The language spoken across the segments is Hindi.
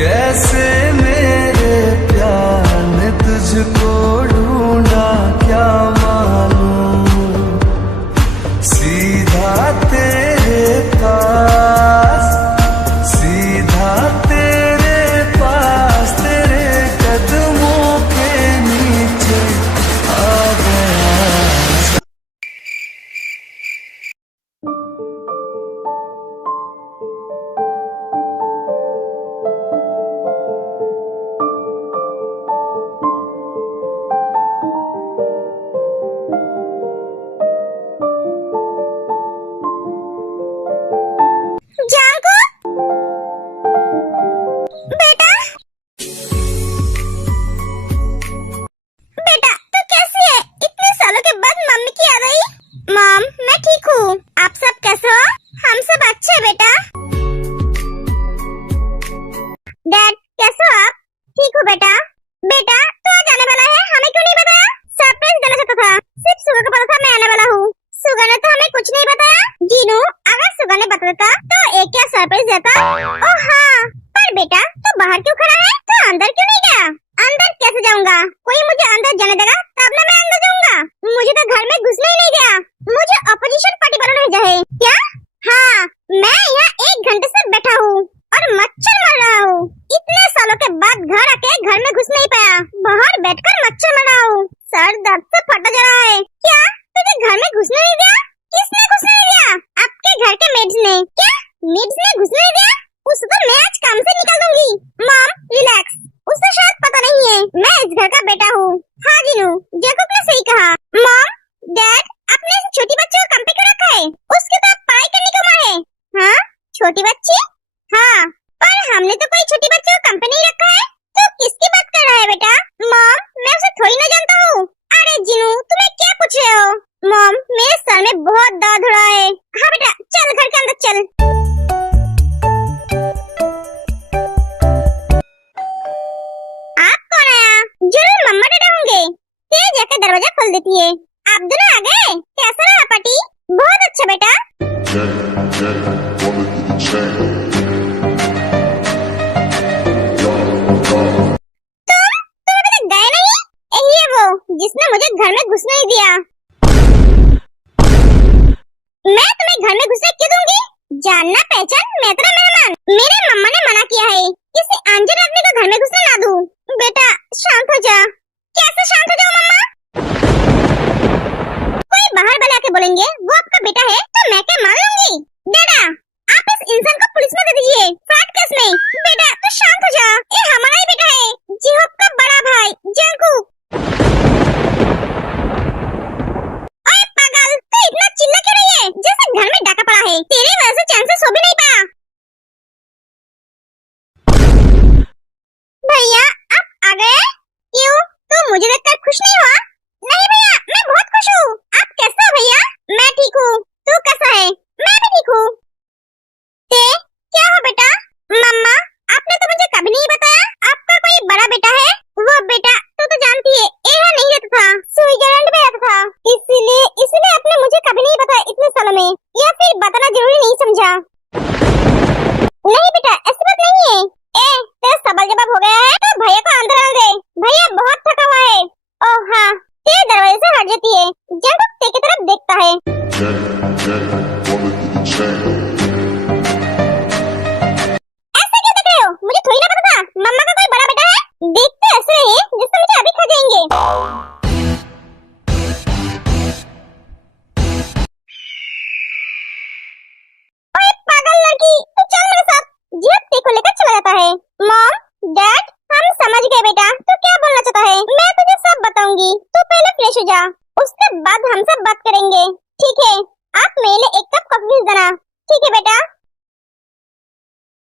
कैसे मेरे प्यार ने तुझको ढूंढा क्या मालूम, सीधा तेरे पास, सीधा तेरे पास, तेरे कदमों के नीचे आ गया। जानको बेटा, बेटा तू कैसी है? इतने सालों के बाद मम्मी की याद आई। मॉम मैं ठीक हूँ, आप सब कैसे हो? हम सब अच्छे हैं बेटा। डैड कैसे हो आप? ठीक हो बेटा। बेटा तू आज आने वाला है, हमें क्यों नहीं बताया? सरप्राइज देना चाहता था, सिर्फ सुगा को पता था मैं आने वाला हूँ। सुगा ने तो हमें कुछ नहीं बताया। जीनू अगर सुगा ने बताता तो एक क्या सरप्राइज देता। ओह हाँ, पर बेटा तू बाहर क्यों खड़ा है? तू अंदर क्यों नहीं गया? अंदर कैसे जाऊंगा? कोई मुझे अंदर जाने देगा तब ना मैं अंदर जाऊंगा। मुझे तो घर में घुसने ही नहीं दिया। मुझे अपोजिशन पार्टी वालों ने भेजा है क्या? हाँ, मैं यहाँ 1 घंटे से बैठा हूँ और मच्छर मर रहा हूँ। इतने सालों के बाद घर आके घर में घुस नहीं पाया, बाहर बैठकर मच्छर मर रहा हूँ। सर दर्द से फटा जा रहा है। क्या तुझे घर में घुसने नहीं दिया? किसने घुसने नहीं दिया? आपके घर के मेड्स ने। क्या मेड्स ने घुसने नहीं दिया? उसे तो मैं आज काम से निकाल दूंगी। मॉम रिलैक्स, उसे शायद पता नहीं है मैं इस घर का बेटा हूँ। हाँ जीनू, जैकब ने सही कहा। मॉम डैड आपने इस छोटी बच्ची को काम पे क्यों रखा है? उसके तो पढ़ाई करने को उम्र है। हाँ छोटी बच्ची? हाँ, पर हमने तो कोई छोटी बच्ची को काम पे नहीं रखा है। तो किसकी बात कर रहा है बेटा? मॉम मैं उसे थोड़ी ना जानता हूँ। अरे जीनू तुम्हें क्या पूछ रहे हो? मॉम मेरे सर में बहुत दर्द हो रहा है। हाँ बेटा चल घर के अंदर चल। आप कौन आया? जरूर मम्मा डैडा होंगे। तेज जाकर दरवाजा खोल देती है। आप दोनों आ गए? कैसा रहा पार्टी? बहुत अच्छा बेटा। तुम अभी तक गए नहीं? यही है वो जिसने मुझे घर में घुसने नहीं दिया। मैं तुम्हें घर में घुसने क्यों दूंगी? जानना पहचान मैं तेरा मेहमान। मेरे मम्मा ने मना किया है किसी अनजान आदमी को घर में घुसने ना दूं। बेटा शांत हो जा। कैसे शांत हो जाऊं मम्मा? कोई बाहर वाले आके बोलेंगे वो आपका बेटा है तो मैं क्या मान लूंगी? डैडा आप इस इंसान को पुलिस में दे दीजिए, फ्रॉड केस में। बेटा तू शांत हो जा, ये हमारा ही बेटा है, जीहोप का बड़ा भाई जंकू। ओए पागल, तू इतना चिल्ला क्यों रही है जैसे घर में डाका पड़ा है? तेरी वजह से चैन से सो भी नहीं पाया। भैया आप आ गए? क्यों तू मुझे देखकर खुश नहीं हुआ? नहीं भैया मैं बहुत खुश हूँ। आप कैसा है भैया? मैं ठीक हूँ, तू कैसा है? मैं भी ठीक हूँ। क्या हो बेटा? मम्मा आपने तो मुझे कभी नहीं बताया आपका कोई बड़ा बेटा है। वो बेटा तो जानती है यहाँ नहीं रहता था, स्विट्जरलैंड में रहता था। इसलिए आपने मुझे कभी नहीं बताया इतने सालों में, या फिर बताना जरूरी नहीं समझा? नहीं बेटा ऐसी बात नहीं है। तेरा सवाल जवाब हो गया है तो भैया को अंदर आने दे, भैया बहुत थका हुआ है। ओह हाँ, तेरे दरवाजे से हट जाती है जब तेरे की तरफ देखता है। मुझे थोड़ी ना पता था मम्मा का कोई बड़ा बेटा है। देखते ऐसे है जैसे मुझे अभी खा जाएंगे। ओए पागल लड़की, तू चल मेरे साथ। जीप तेको लेकर चला जाता है। मॉम डैड हम समझ गए बेटा, तू क्या बोलना चाहता है। मैं तुझे सब बताऊंगी, तू पहले फ्रेश हो जा, उसके बाद हम सब बात करेंगे। ठीक है, आप मेरे लिए 1 कप कॉफी देना। ठीक है बेटा।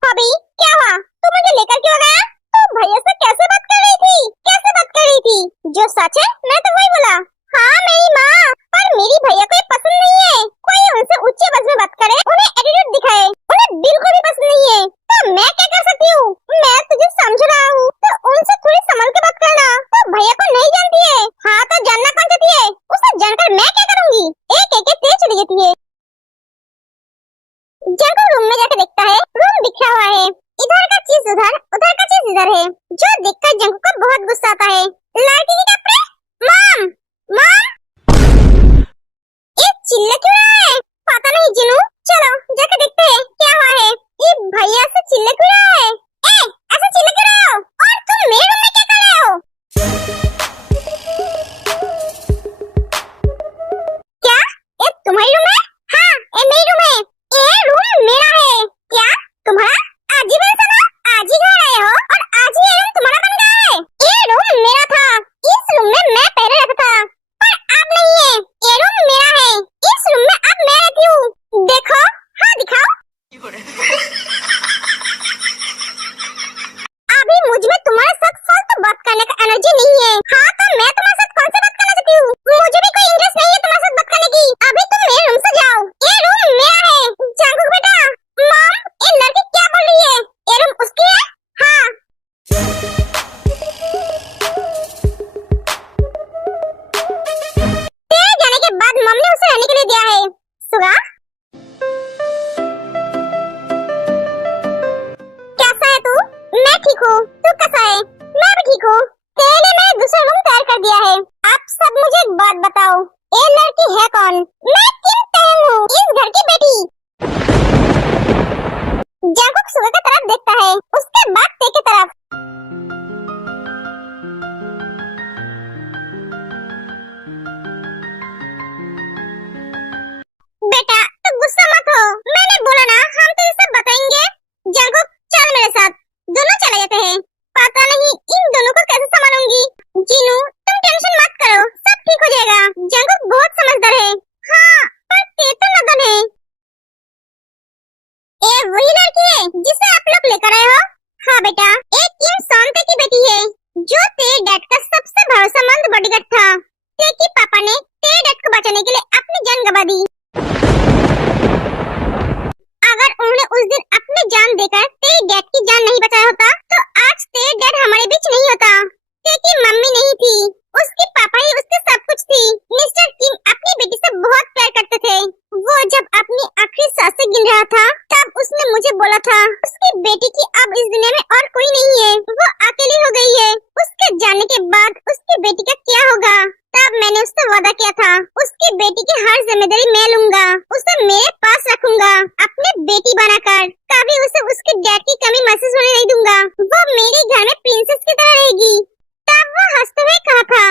अभी क्या हुआ? तू मुझे लेकर क्यों गया? तू भैया से कैसे बात कर रही थी? कैसे बात कर रही थी? जो सच है मैं तो वही बोला। हाँ मेरी माँ, पर मेरी भैया को पसंद नहीं है कोई उनसे ऊंची आवाज में बात करे, उन्हें एटीट्यूड दिखाए, उन्हें बिल्कुल भी पसंद नहीं है। तो मैं क्या कर सकती हूँ? मैं तुझे समझ रहा हूँ तो उनसे थोड़ी संभल के बात करना। तो भैया को नहीं जानती है? हाँ तो जानना कौन चाहती है? उसे जानकर मैं क्या करूँगी? एक एक तेज चली जाती है। जब रूम में जाकर देखता है रूम बिखरा हुआ है, इधर का चीज उधर, उधर का समझदार है, जो देखकर जंकू को बहुत गुस्सा आता है। लड़की के कपड़े, मॉम, मॉम, ये चिल्ला क्यों रहा है? पता नहीं जिनू, चलो जाके देखते हैं क्या हुआ है। ये भैया से चिल्ला क्यों रहा है? ए, ऐसे चिल्ला क्यों रहे हो? और तुम मेरे रूम में क्या कर रहे हो? क्या? ये तुम्हारी रूम है? हाँ, ये मेरी रूम है। ये रूम मेरा है। क्या तुम्हारा? आज ही बन सना, आज ही घर आए हो और आज ही ये रूम तुम्हारा बन गया है। ये रूम मेरा था, इस रूम में मैं पहले रहता था, पर अब नहीं है। ये रूम मेरा है, इस रूम में अब मैं रहती हूँ। देखो, हाँ दिखाओ। अभी मुझ में तुम्हारे साथ फालतू बात करने का एनर्जी नहीं है। हाँ तो मैं तुम्हारे साथ कौन सी बात करना चाहती हूँ? मुझे भी कोई इंटरेस्ट नहीं है तुम्हारे साथ बात करने की। अभी तुम मेरे रूम से जाओ, ये रूम मेरा है। जंकुक बेटा, मॉम, ये लड़की क्या बोल रही है? ये रूम उसकी है? हाँ। तेरे जाने के बाद मम्मी ने उसे रहने के लिए दिया है। सुगा, कैसा है तू? मैं ठीक हूँ, तू कैसा है? मैं भी ठीक हूँ। तेरे लिए मैंने दूसरा रूम तैयार कर दिया है। आप सब मुझे एक बात बताओ, ये लड़की है कौन? मैं किम तहंग हूँ, इस घर की बेटी। जंकुक सुगा की तरफ देखता है, उसके बाद ते की तरफ। बेटा तू गुस्सा मत हो, मैंने बोला ना हम तो ये सब बताएंगे। जंकुक चल मेरे साथ, दोनों चले जाते हैं। पता नहीं इन दोनों को कैसे संभालूंगी। जिनू तुम टेंशन मत करो, सब ठीक हो जाएगा। जंकुक बहुत समझदार है। हाँ पर ते तो नदन है। ये वही लड़की है जिसे आप लोग लेकर आए हो? हाँ बेटा, एक किम सोनते की बेटी है, जो तेरे डैड का सबसे भरोसेमंद बॉडीगार्ड था। ते की पापा ने तेरे डैड को बचाने के लिए अपनी जान गंवा दी। अगर उन्होंने उस दिन अपनी जान देकर तेरे डैड की जान नहीं बचाया होता तो आज तेरे डैड हमारे बीच नहीं होता। तेरी मम्मी नहीं थी, उसके पापा ही उसके सब कुछ थी। मिस्टर किम अपनी बेटी से बहुत प्यार करते थे। वो जब अपनी आखिरी सांसें गिन रहा था तब उसने मुझे बोला था उसकी बेटी की अब इस दुनिया में और कोई नहीं है, वो अकेली हो गई है। उसके जाने के बाद उसकी बेटी का क्या होगा? तब मैंने उससे वादा किया था उसकी बेटी की हर जिम्मेदारी मैं लूंगा, उसे मेरे पास रखूंगा अपने बेटी बनाकर। कभी उसे उसके डैड की कमी महसूस होने नहीं दूंगा। वो मेरे घर में प्रिंसेस की तरह रहेगी। तब वो हंसते हुए कहा था,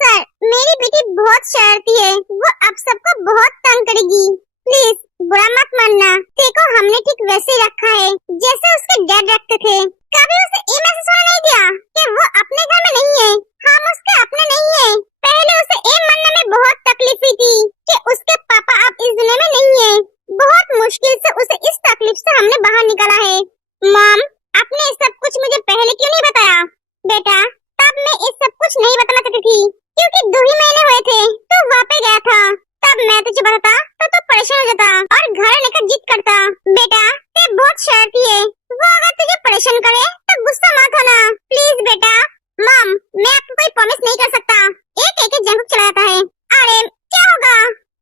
सर मेरी बेटी बहुत शरारती है, वो अब सबको बहुत तंग करेगी, प्लीज बुरा मत मानना। देखो हमने ठीक वैसे ही रखा है जैसे उसके डैड रखते थे। कभी उसे ये महसूस होने नहीं दिया कि वो अपने घर में नहीं है, हम उसके अपने नहीं है। पहले उसे ये मानने में बहुत तकलीफ हुई थी कि उसके पापा अब इस दुनिया में नहीं है। बहुत मुश्किल से उसे इस तकलीफ से हमने बाहर निकाला है। मॉम, आपने ये सब कुछ मुझे पहले क्यों नहीं बताया? बेटा तब मैं ये सब कुछ नहीं बताना चाहती थी क्योंकि 2 ही महीने हुए थे तो वहाँ पे गया था। तब मैं तुझे बताता तो तू परेशान हो जाता और घर लेकर जिद करता। बेटा ते बहुत शरारती है, वो अगर तुझे परेशान करे तो गुस्सा मत होना, प्लीज बेटा। मॉम, मैं आपको कोई प्रॉमिस नहीं कर सकता। एक एक जंकुक चला जाता है। अरे क्या होगा?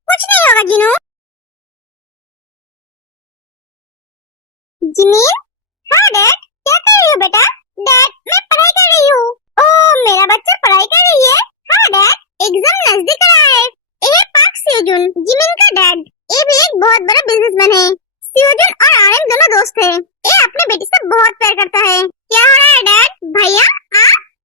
कुछ नहीं होगा जिनू। जिमीन, हाँ डैड, क्या कर रही हो बेटा? डैड मैं पढ़ाई कर रही हूँ। ओह मेरा बच्चा पढ़ाई कर रही है? हाँ डैड, एग्जाम नजदीक आ रहा है। ये पार्क सेजुन, जिमिन का डैड, ये भी एक बहुत बड़ा बिजनेसमैन है। सेजुन और आर्यन दोनों दोस्त हैं। ये अपने बेटी से बहुत प्यार करता है। क्या हो रहा है डैड? भैया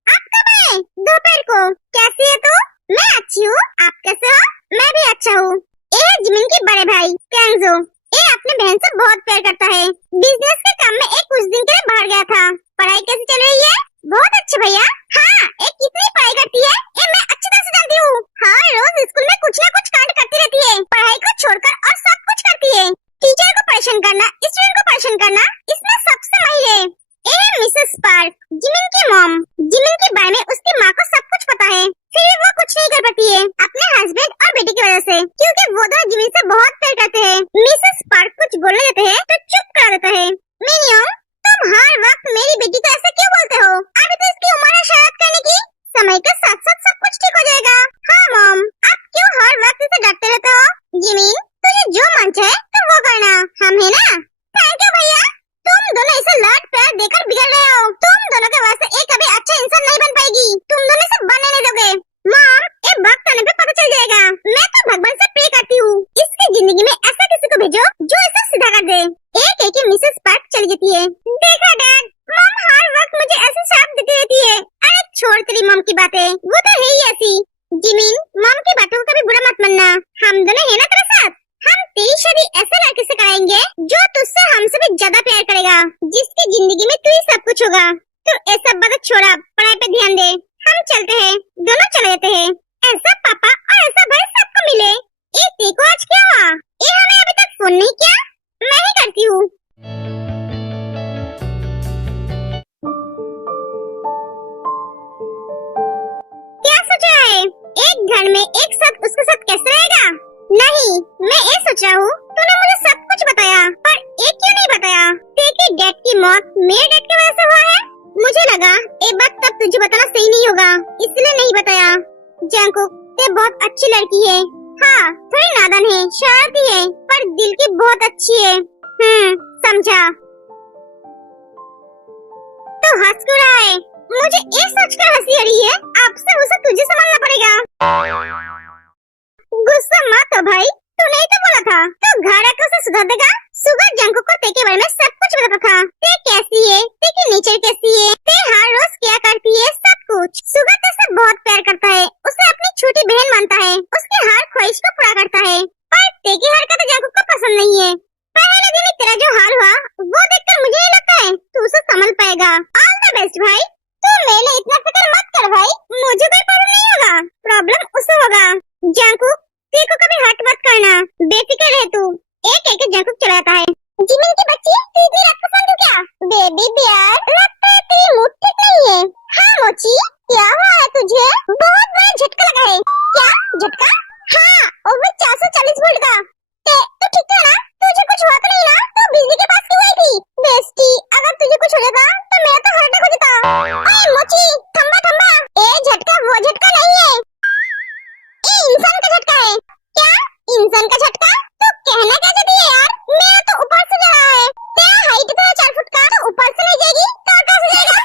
आप कब आए? दोपहर को। कैसी है तू? मैं अच्छी हूँ, आप कैसे हो? मैं भी अच्छा हूँ। ये है जिमिन के बड़े भाई कैंजो, ये अपने बहन से बहुत प्यार करता है। बिजनेस के काम में एक कुछ दिन के लिए बाहर गया था। पढ़ाई कैसी चल रही है? बहुत अच्छी भैया। हाँ, एक कितनी पढ़ाई करती है ये मैं अच्छी तरह से जानती हूँ। हाँ, रोज स्कूल में कुछ न कुछ कांड करती रहती है, पढ़ाई को छोड़कर और सब कुछ करती है। टीचर को परेशान करना, स्टूडेंट को परेशान करना, इसमें सबसे माहिर है। ये है मिसेस पार्क, जिमिन की मॉम। जिमिन के बारे में उसकी माँ को सब कुछ पता है, फिर भी वो कुछ नहीं कर पाती है अपने हस्बैंड और बेटी की वजह से, क्योंकि वो दोनों जिमिन से बहुत प्यार करते हैं। मिसेस पार्क कुछ बोलने देते हैं तो चुप करा देता है। मिनियम, तुम हर वक्त मेरी बेटी को ऐसे क्यों बोलते हो? अभी तो इसकी उम्र है शरारत करने की। समय के साथ साथ सब कुछ ठीक हो जाएगा। हाँ मॉम, आप क्यों हर वक्त इसे डांटते रहते हो? जिमिन, तुझे जो मन चाहे तुम वो करना, हम है ना। थैंक यू भैया, तुम दोनों इसे लाड प्यार देकर बिगड़ रहे हो। तुम दोनों के वजह से लेके मिसेस पार्क चली जाती है। देखा डैड, मम हर वक्त मुझे ऐसे श्राप देती रहती है। अरे छोड़ तेरी मम की बातें, वो तो है ही ऐसी। जिमिन, मम की बातों को कभी बुरा मत मानना, हम दोनों है ना तेरे साथ। हम तेरी शादी ऐसे लड़के से कराएंगे जो तुझसे हमसे भी ज्यादा प्यार करेगा, जिसकी जिंदगी में तू ही सब कुछ होगा। तो ऐसा बात छोड़ा, पढ़ाई पे ध्यान दे। हम चलते हैं, दोनों चले जाते हैं। ऐसा पापा और ऐसा भाई सबको मिले। ए देखो आज क्या हुआ, ये हमें अभी तक फोन नहीं किया। मैं ही करती हूँ। क्या सोच रहा है, एक घर में एक साथ उसके साथ कैसे रहेगा? नहीं, मैं ये सोच रहा हूँ तूने मुझे सब कुछ बताया, पर एक क्यों नहीं बताया? तेरे डैड की मौत मेरे डैड की वजह से हुआ है। मुझे लगा ये बात तब तुझे बताना सही नहीं होगा, इसलिए नहीं बताया। जंकुक, ते बहुत अच्छी लड़की है। हाँ, थोड़ी नादान है, शरारती है, पर दिल की बहुत अच्छी है। समझा। तो हंस क्यों रहा है? मुझे ये सोचकर हंसी आ रही है, अब से उसे तुझे संभालना पड़ेगा। गुस्सा मत हो भाई, तूने ही तो बोला था तो घर आकर उसे सुधार देगा। सुबह जंकुक को ते के बारे में सब कुछ बताता था। ते कैसी है, ते की नेचर कैसी है, ते हर रोज क्या करती है, सब कुछ। सुबह तो उसे बहुत प्यार करता है, उसे अपनी छोटी बहन मानता है, उसकी हर ख्वाहिश को पूरा करता है। पर ते की हरकत जंकुक को पसंद नहीं है। पहले दिन तेरा जो हाल हुआ वो देखकर मुझे नहीं लगता है तू उसे संभाल पाएगा। ऑल द बेस्ट भाई। तू मेरे लिए इतना फिक्र मत कर भाई, मुझे कोई प्रॉब्लम नहीं होगा, प्रॉब्लम उसे होगा। जंकुक, तेरे को कभी हर्ट मत करना, बेफिक्र रह तू। एक एक जंकुक चलाता है। जिमिन की बच्ची, तू इतनी रात को फोन क्यों किया? बेबी बियर, लगता है तेरी मूड ठीक नहीं है। हाँ मोची, क्या हुआ है तुझे? बहुत बड़ा झटका लगा है। क्या झटका? हाँ, और वो 440 वोल्ट का। तू ठीक है ना? तुझे कुछ हुआ तो नहीं ना? तू बिजली के पास क्यों आई थी? बेस्टी, अगर तुझे कुछ हो जाता तो मेरा तो हार्ट अटैक हो जाता। ओए मोची, थम्बा थम्बा, ये झटका वो झटका नहीं है, ये इंसान का झटका है। क्या इंसान का झटका? तो कहना कैसे दिए यार, मेरा तो ऊपर से जा रहा है। तेरा हाइट तो 4 फुट का, तो ऊपर से नहीं जाएगी तो कैसे जाएगा?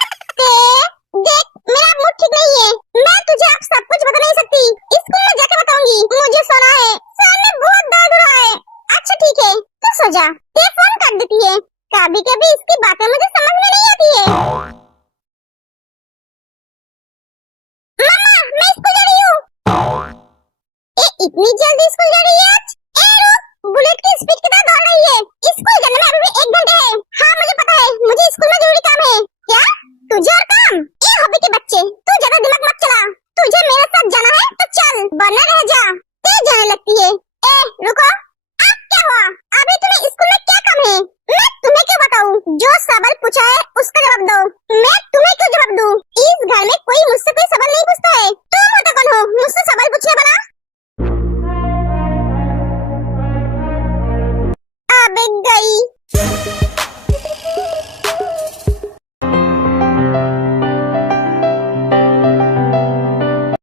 देख, मेरा मूड ठीक नहीं है, मैं तुझे अब सब कुछ बता नहीं सकती, स्कूल में जाके बताऊंगी। मुझे सोना है, सर में बहुत दर्द हो रहा है। अच्छा ठीक है, तू सो जा। ये फोन कर देती है, कभी कभी इसकी बातें मुझे समझ में नहीं आती है। मम्मा, मैं स्कूल जा रही हूँ। इतनी जल्दी स्कूल जा रही है आज? ए रुक, बुलेट की स्पीड कितना दौड़ रही है। स्कूल जाने में अभी भी 1 घंटा है। हाँ मुझे पता है, मुझे स्कूल में जरूरी काम है। क्या तुझे और काम? ए हॉबी के बच्चे, तू ज्यादा दिमाग मत चला। तुझे मेरे साथ जाना है तो चल, वरना रह जा। तेज जाने लगती है।